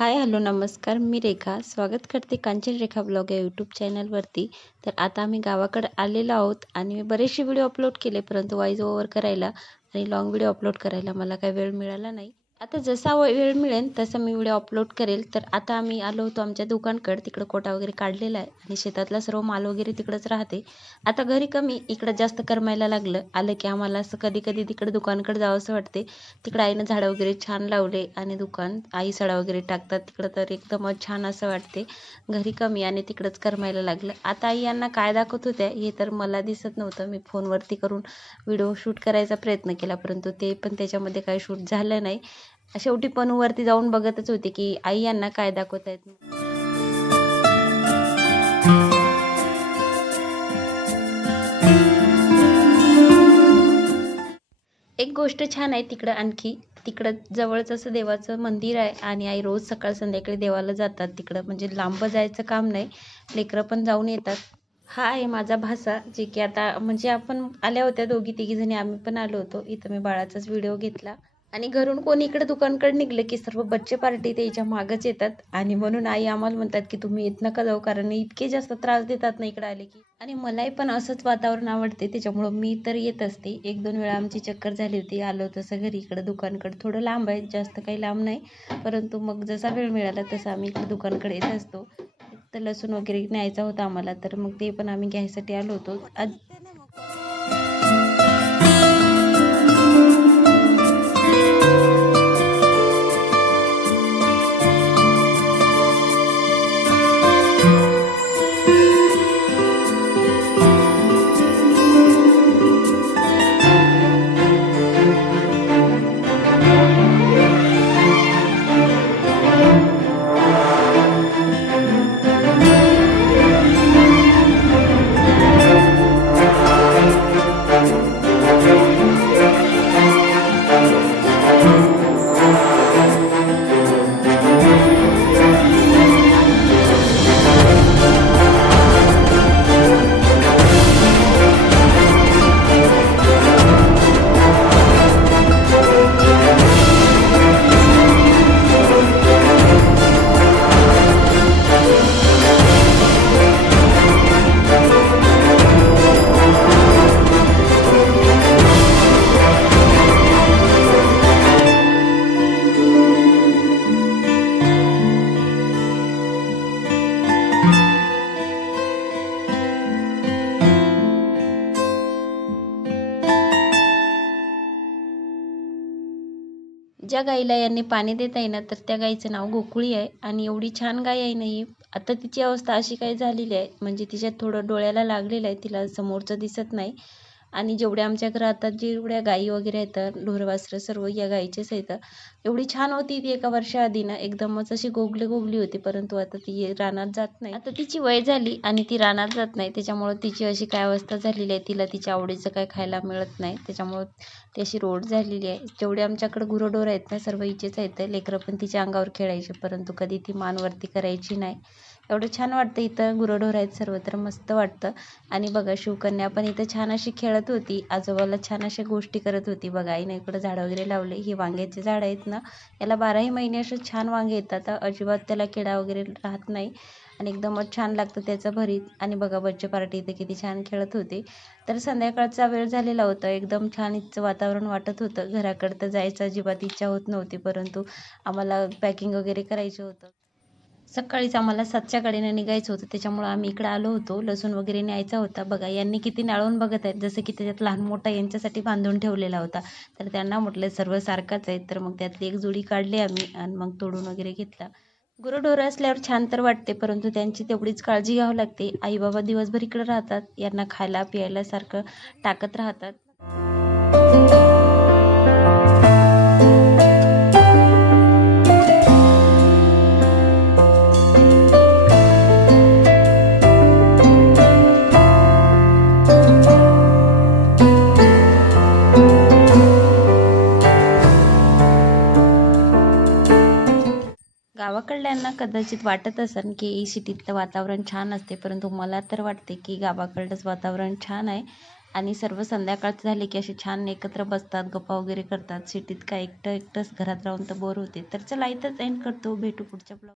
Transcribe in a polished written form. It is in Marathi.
हाय, हॅलो, नमस्कार. मी रेखा. स्वागत करते कांचन रेखा ब्लॉग या यूट्यूब चॅनलवरती. तर आता आम्ही गावाकडे आलेलो आहोत आणि मी बरेचसे व्हिडिओ अपलोड केले, परंतु व्हॉईस ओव्हर करायला आणि लाँग व्हिडिओ अपलोड करायला मला काही वेळ मिळाला नाही. आता जसा वेळ मिळेल तसा मी व्हिडिओ अपलोड करेल. तर आता आम्ही आलो होतो आमच्या दुकानकडे. तिकडं कोटा वगैरे काढलेला आहे आणि शेतातला सर्व माल वगैरे तिकडंच राहते. आता घरी कमी, इकडं जास्त करमायला लागलं. आलं की आम्हाला असं कधी-कधी तिकडं दुकानकडे जावंसं वाटते. तिकडं आईनं झाडं वगैरे छान लावले आणि आई सडा वगैरे टाकतात तिकडं, तर एकदमच छान असं वाटते. घरी कमी आणि तिकडंच करमायला लागलं. आता आई यांना काय दाखवत होत्या हे तर मला दिसत नव्हतं. मी फोनवरती करून व्हिडिओ शूट करायचा प्रयत्न केला, परंतु ते पण त्याच्यामध्ये काही शूट झालं नाही. शेवटी पनूवरती जाऊन बघतच होते की आई यांना काय दाखवत आहेत. एक गोष्ट छान आहे तिकडं आणखी. तिकडं जवळच असं देवाचं मंदिर आहे आणि आई रोज सकाळ संध्याकाळी देवाला जातात तिकडं, म्हणजे लांब जायचं काम नाही. लेकरं पण जाऊन येतात. हा आहे माझा भाचा, जे की आता म्हणजे आपण आल्या होत्या दोघी तिघी जणी, आम्ही पण आलो होतो. इथं मी बाळाचाच व्हिडिओ घेतला आणि घरून कोणी इकडे दुकानकडे निघलं की सर्व बच्चे पार्टी त्याच्या मागच येतात आणि म्हणून आई आम्हाला म्हणतात की तुम्ही येत नका जाऊ, कारण इतके जास्त त्रास देतात ना इकडे आले की. आणि मलाही पण असंच वातावरण आवडते, त्याच्यामुळं मी तर येत असते. एक दोन वेळा आमची चक्कर झाली होती. आलो तसं घरी इकडं दुकानकडे. थोडं लांब आहे, जास्त काही लांब नाही, परंतु मग जसा वेळ मिळाला तसा आम्ही इकडे दुकानकडे येत असतो. तर लसूण वगैरे न्यायचा होता आम्हाला, तर मग ते पण आम्ही घ्यायसाठी आलो होतो. ज्या गाईला यांनी पाणी देत आहे ना, तर त्या गाईचं नाव गोकुळी आहे आणि एवढी छान गाय आहे ना ही. आता तिची अवस्था अशी काही झालेली आहे, म्हणजे तिच्या थोडं डोळ्याला लागलेलं आहे, तिला समोरचं दिसत नाही. आणि जेवढ्या आमच्या घरात जेवढ्या गाई वगैरे आहेत, ढोरवासरं सर्व या गाईचेच आहेत. एवढी छान होती ती एका वर्षाआधी ना, एकदमच अशी गोगली होती, परंतु आता ती रानात जात नाही. आता तिची वय झाली आणि ती रानात जात नाही, त्याच्यामुळं तिची अशी काय अवस्था झालेली आहे. तिला तिच्या आवडीचं काय खायला मिळत नाही, त्याच्यामुळं ती अशी रोड झालेली आहे. जेवढे आमच्याकडे गुरंढोरं आहेत ना, सर्व हिचेच आहेत. लेकरं पण तिच्या अंगावर खेळायचे, परंतु कधी ती मानवरती करायची नाही. एवढं छान वाटतं इथं. गुरंढोरं आहेत सर्व, तर मस्त वाटतं. आणि बघा, शिवकन्या पण इथं छान अशी खेळत होती, आजोबाला छान अशा गोष्टी करत होती. बघा, आईने इकडं झाडं वगैरे लावले. ही वांग्याचे झाड आहेत ना, याला 12ही महिने असे छान वांगे येतात. अजिबात त्याला किडा वगैरे राहत नाही आणि एकदमच छान लागतं त्याचं भरीत. आणि बघा, बच्चे पार्टी इथे किती छान खेळत होते. तर संध्याकाळचा वेळ झालेला होता. एकदम छान इथचं वातावरण वाटत होतं. घराकडं तर जायचं अजिबात इच्छा होत नव्हती, परंतु आम्हाला पॅकिंग वगैरे करायचं होतं. सकाळीच आम्हाला 7च्या गाडीने निघायचं होतं, त्याच्यामुळं आम्ही इकडे आलो होतो. लसूण वगैरे न्यायचा होता. बघा, यांनी किती नाळून बघत आहेत, जसं की त्याच्यात लहान मोठा यांच्यासाठी बांधून ठेवलेला होता. तर त्यांना म्हटलं सर्व सारखाच आहे, तर मग त्यातली एक जुडी काढली आम्ही आणि मग तोडून वगैरे घेतला. गुरंढोरं असल्यावर छान तर वाटते, परंतु त्यांची तेवढीच काळजी घ्यावी लागते. आई बाबा दिवसभर इकडे राहतात, यांना खायला प्यायला सारखं टाकत राहतात. गावाकडल्यांना कदाचित वाटत असेल की सिटीतलं वातावरण छान असते, परंतु मला तर वाटते की गावाकडलंच वातावरण छान आहे. आणि सर्व संध्याकाळ झाली की असे छान एकत्र बसतात, गप्पा वगैरे करतात. सिटीत काय एकटं एकटंच घरात राहून तर बोर होते. तर चला इथंच एंड करतो. भेटू पुढच्या ब्लॉग.